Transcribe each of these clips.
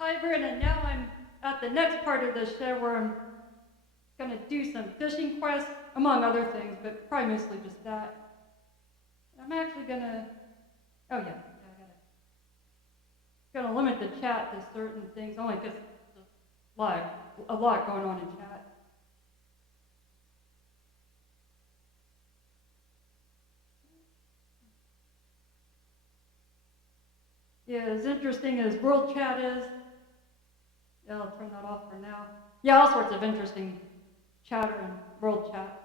hybrid, and now I'm at the next part of the show where I'm gonna do some fishing quests, among other things, but probably mostly just that. I'm actually gonna, oh yeah, gonna limit the chat to certain things, only because there's a lot going on in chat. Yeah, as interesting as world chat is, yeah, I'll turn that off for now. Yeah, all sorts of interesting chatter in world chat.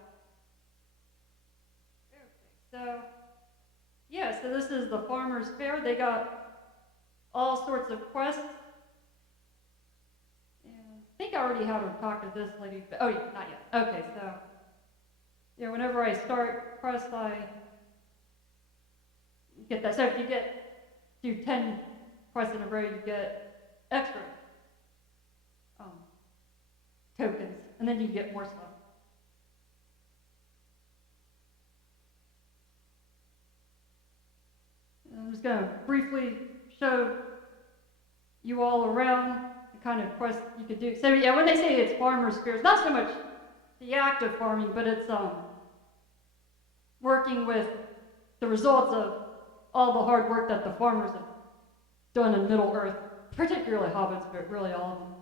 Okay, so, yeah, so this is the Farmers Fair. They got all sorts of quests. And I think I already had her talk to this lady, but, oh yeah, not yet. Okay, so, yeah, whenever I start quest, I get that. So if you do 10 quests in a row, you get extra tokens, and then you get more stuff. I'm just going to briefly show you all around the kind of quests you could do. So yeah, when they say it's farmers' fairs, not so much the act of farming, but it's working with the results of all the hard work that the farmers have done in Middle Earth, particularly hobbits, but really all of them.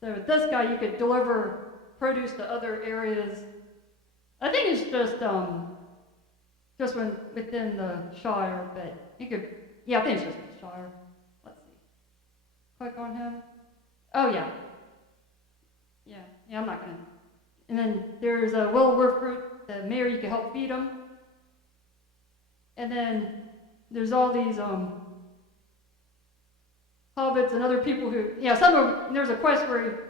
So with this guy, you could deliver produce to other areas. I think it's just within the Shire, but you could, yeah, I think it's just the Shire. Let's see. Click on him. Oh yeah. Yeah, I'm not gonna. And then there's a Willowworth fruit, the mayor, you can help feed them. And then there's all these hobbits and other people who, yeah, some of them, there's a quest where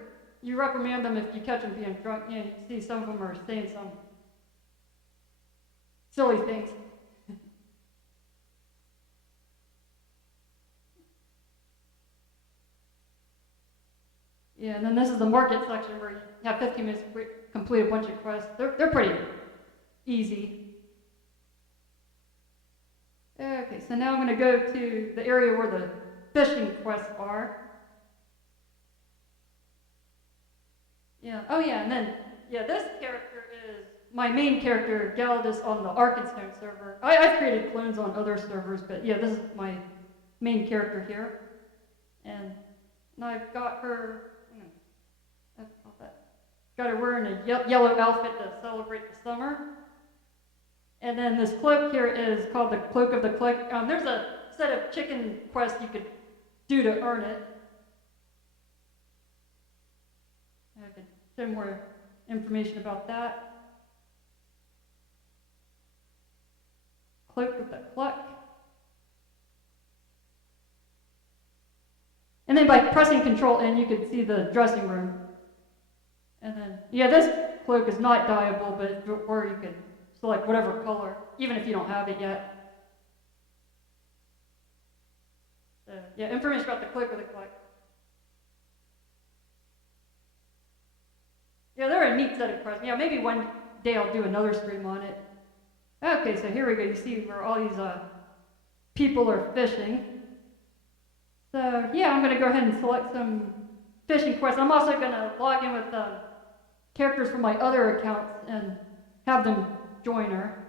you reprimand them if you catch them being drunk. You see some of them are saying some silly things. Yeah, and then this is the market section where you have 15 minutes to complete a bunch of quests. They're pretty easy. Okay, so now I'm going to go to the area where the fishing quests are. Yeah, oh yeah, and then, yeah, this character is my main character, Galadis, on the Arkenstone server. I've created clones on other servers, but yeah, this is my main character here. And I've got her, got her wearing a yellow outfit to celebrate the summer. And then this cloak here is called the Cloak of the Click. There's a set of chicken quests you could do to earn it. I could show more information about that. Cloak of the Cluck. And then by pressing Control N, you can see the dressing room. And then, yeah, this cloak is not dyeable, but or you can select whatever color, even if you don't have it yet. So, yeah, information about the Cloak of the Cluck. Yeah, they're a neat set of quests. Yeah, maybe one day I'll do another stream on it. Okay, so here we go. You see where all these people are fishing. So yeah, I'm going to go ahead and select some fishing quests. I'm also going to log in with characters from my other accounts and have them join her.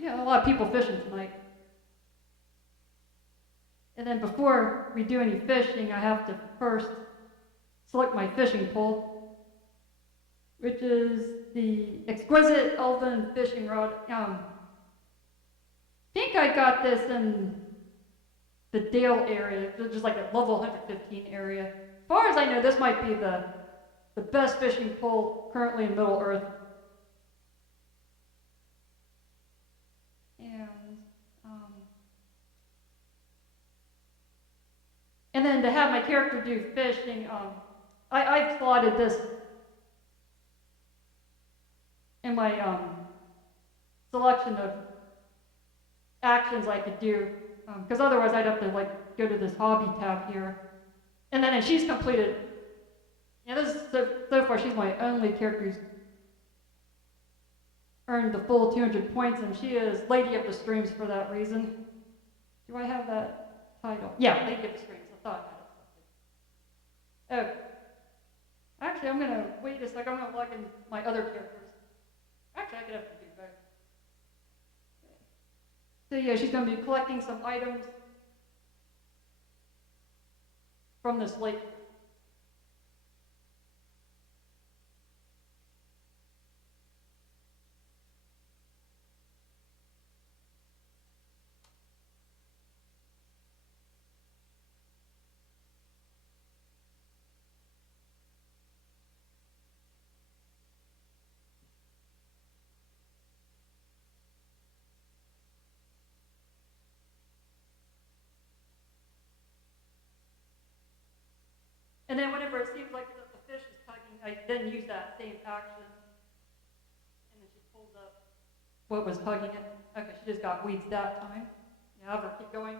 Yeah, a lot of people fishing tonight. And then before we do any fishing, I have to first select my fishing pole, which is the Exquisite Elven Fishing Rod. I think I got this in the Dale area, just like a level 115 area. As far as I know, this might be the best fishing pole currently in Middle Earth. And then to have my character do fishing, I've slotted this in my selection of actions I could do, because otherwise I'd have to like go to this hobby tab here, and then she's completed. Yeah, this is so far she's my only character who's earned the full 200 points, and she is Lady of the Streams for that reason. Do I have that title? Yeah, Lady of the Streams. I thought I had it. Okay. Actually, I'm gonna wait a second. I'm gonna log in my other characters. Actually, I could have to do both. So yeah, she's gonna be collecting some items from this lake. And then whenever it seems like the fish is tugging, I then use that same action. And then she pulls up what was tugging it. Okay, she just got weeds that time. Yeah, have her keep going.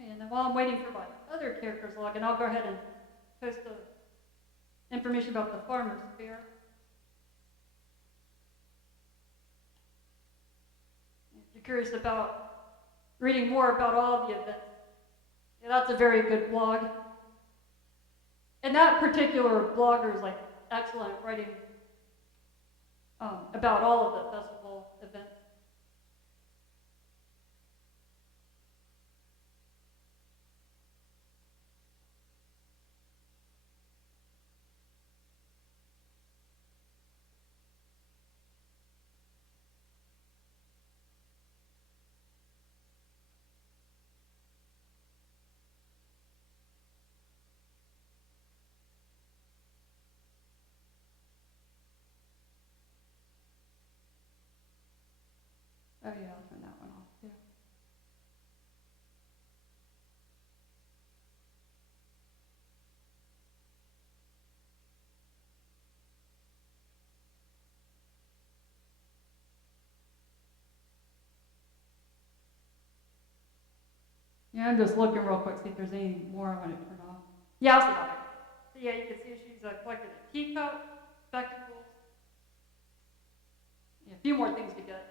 Okay, and then while I'm waiting for my other characters log in, I'll go ahead and post the information about the farmer's fair. If you're curious about reading more about all of the events, yeah, that's a very good blog. And that particular blogger is like excellent at writing about all of the festival events. Oh yeah, I'll turn that one off too. Yeah, I'm just looking real quick, see if there's any more I want to turn off. Yeah, I'll see that. So yeah, you can see she's collected a teacup, spectacles, yeah, a few more things to get.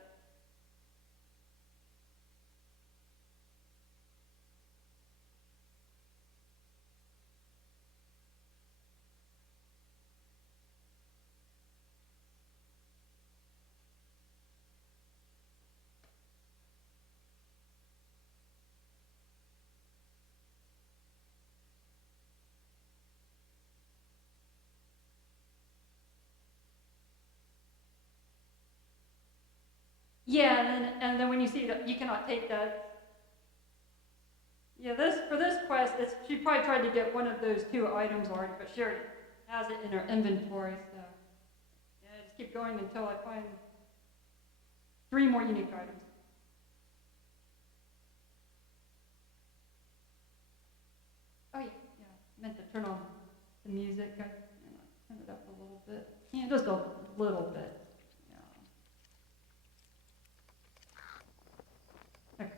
Yeah, and then when you see that you cannot take that. Yeah, for this quest, she probably tried to get one of those 2 items already, but she already has it in her inventory, so yeah, just keep going until I find 3 more unique items. Oh yeah, I meant to turn on the music. Turn it up a little bit. Yeah, just a little bit. Okay.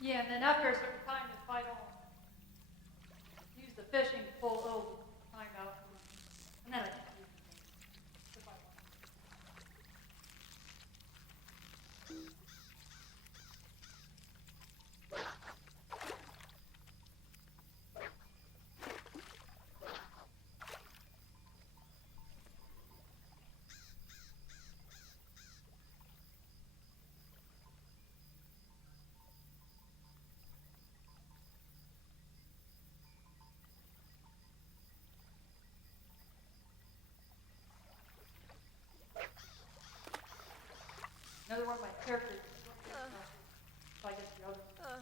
Yeah, and then after a certain time, if I don't use the fishing pole, it'll time out, and then I can use it if I want. Another one of my characters is if I get the other one.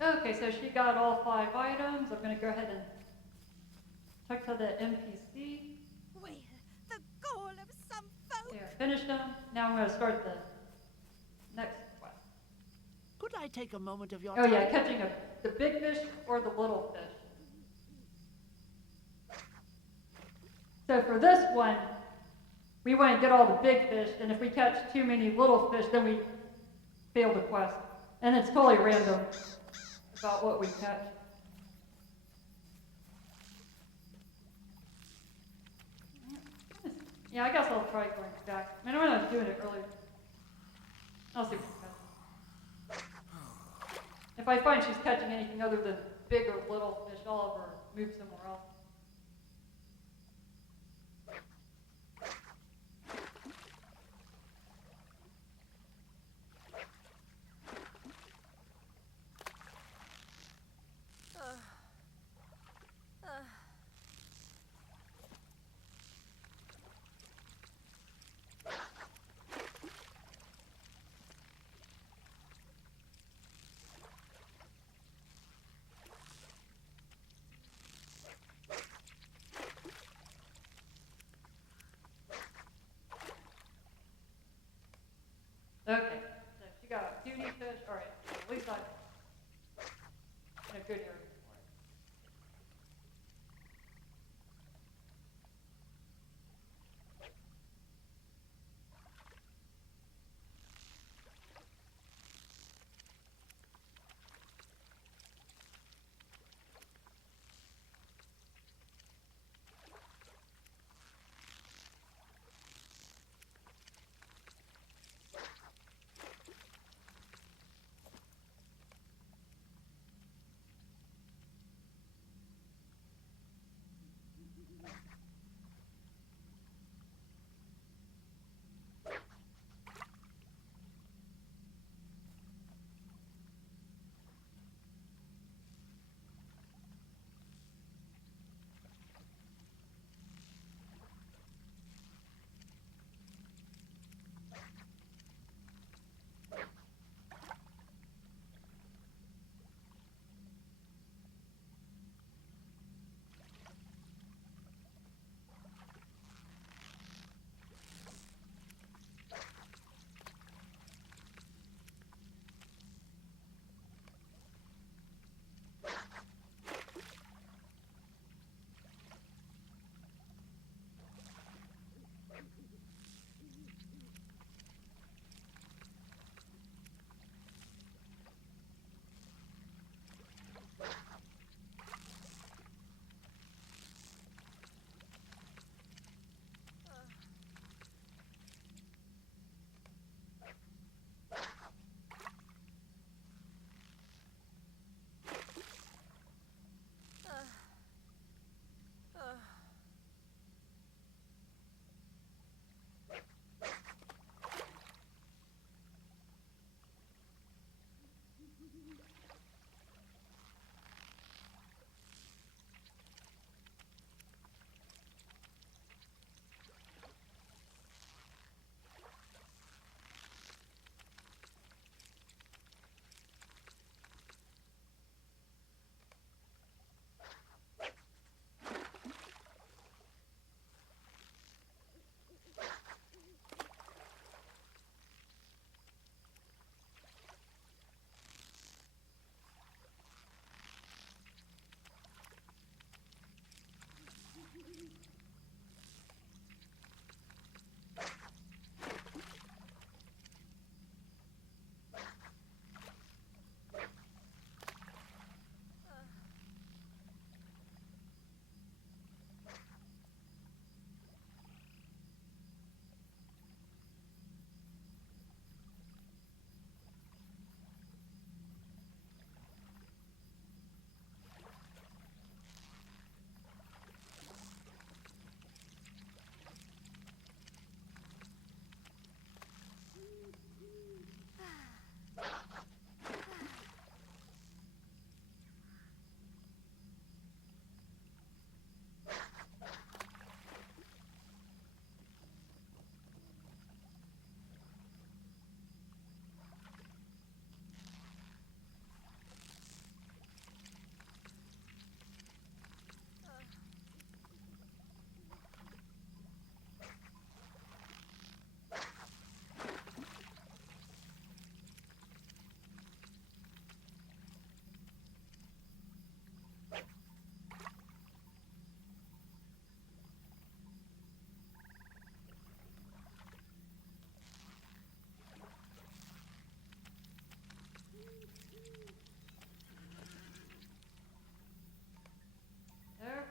Okay, so she got all 5 items. I'm gonna go ahead and talk to the NPC. We're the goal of some folk. There, finished them. Now I'm gonna start the next quest. Could I take a moment of your Oh time? yeah, catching the big fish or the little fish. So for this one, we want to get all the big fish, and if we catch too many little fish, then we fail the quest. And it's totally random about what we catch. Yeah, I guess I'll try going back. I mean, when I was doing it earlier. I'll see what happens. If I find she's catching anything other than big or little fish, I'll have her move somewhere else. Okay, so she got a puny fish, alright, at least I'm in a good area for it.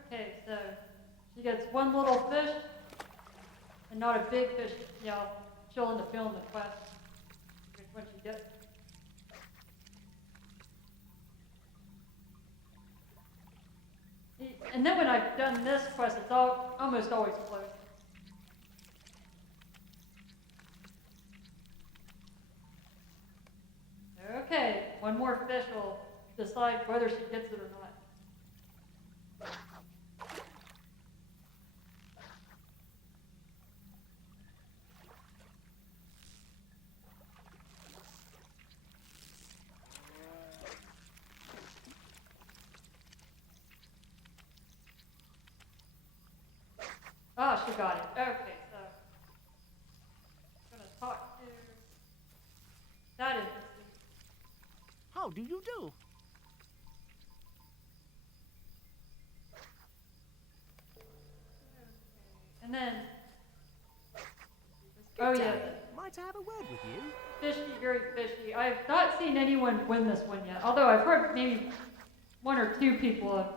Okay, so she gets one little fish and not a big fish, you know, chilling to film the quest. Which one she gets. And then when I've done this quest, it's almost always close. Okay, one more fish will decide whether she gets it or not. Ah, she got it. Okay, so I'm gonna talk to How do you do? And then, oh yeah, Might I have a word with you? fishy, very fishy. I have not seen anyone win this one yet, although I've heard maybe one or two people have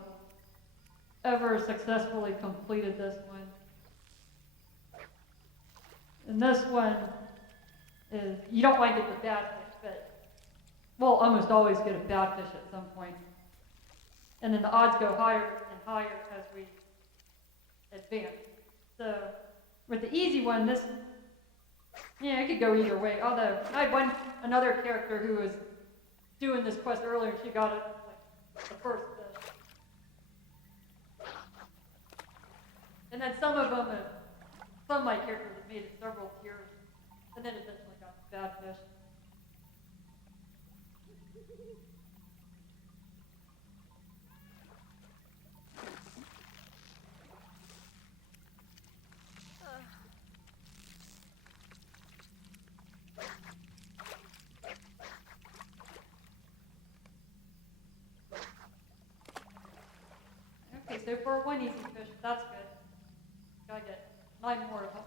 ever successfully completed this one. And this one is, you don't want to get the bad fish, but we'll almost always get a bad fish at some point. And then the odds go higher and higher as we advance. So with the easy one, this, yeah, it could go either way. Although I had another character who was doing this quest earlier, and she got it like the first fish. And then some of my characters have made it several tiers, and then eventually got the bad fish. Okay, so for one easy fish, that's good. Gotta get 9 more of them.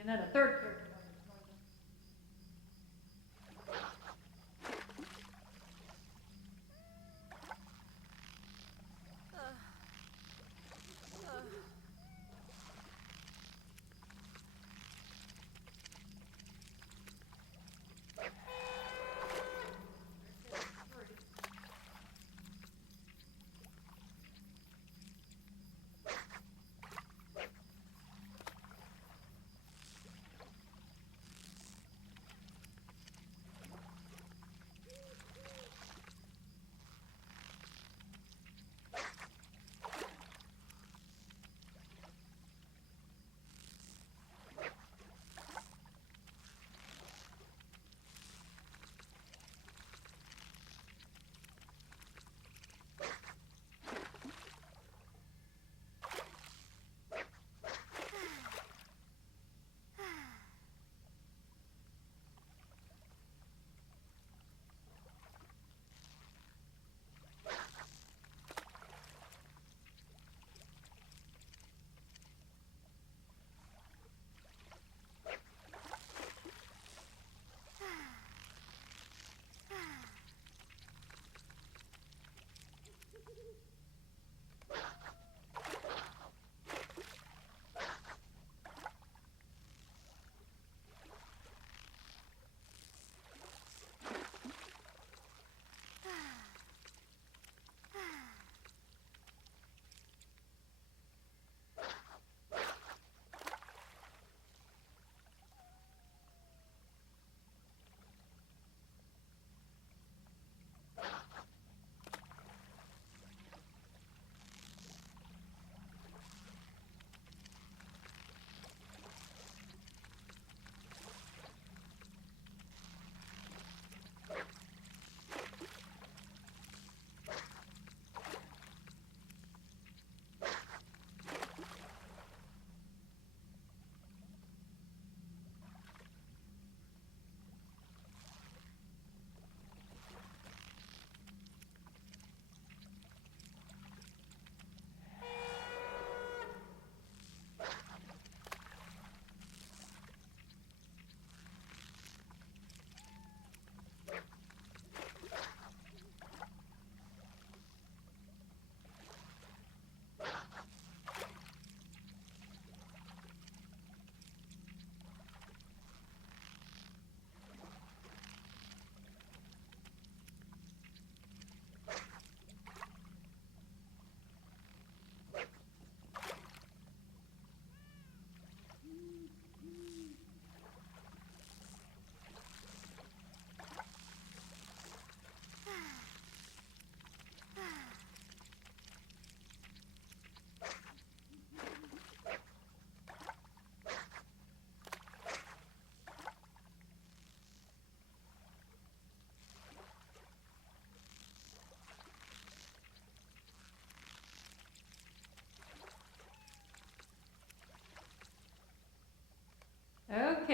And then a third character.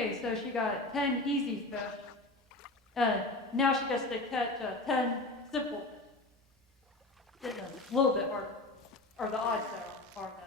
okay, so she got 10 easy fish. Now she gets to catch 10 simple fish. Getting a little bit harder, or the odds are that.